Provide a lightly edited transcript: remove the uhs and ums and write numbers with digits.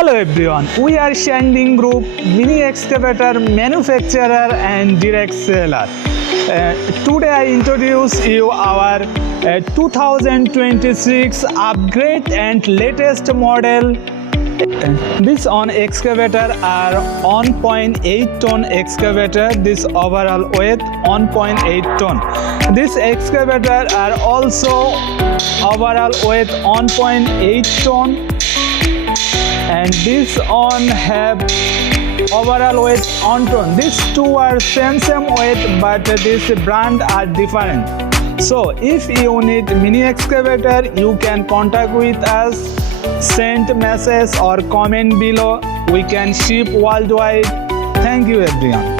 Hello everyone, we are Shanding Group, mini excavator manufacturer and direct seller. Today I introduce you our 2026 upgrade and latest model. This on excavator are 1.8 ton excavator. This overall weight 1.8 ton. This excavator are also overall weight 1.8 ton. And this on have overall weight on ton. These two are same weight, but this brand are different. So if you need mini excavator, you can contact with us, send message or comment below. We can ship worldwide. Thank you everyone.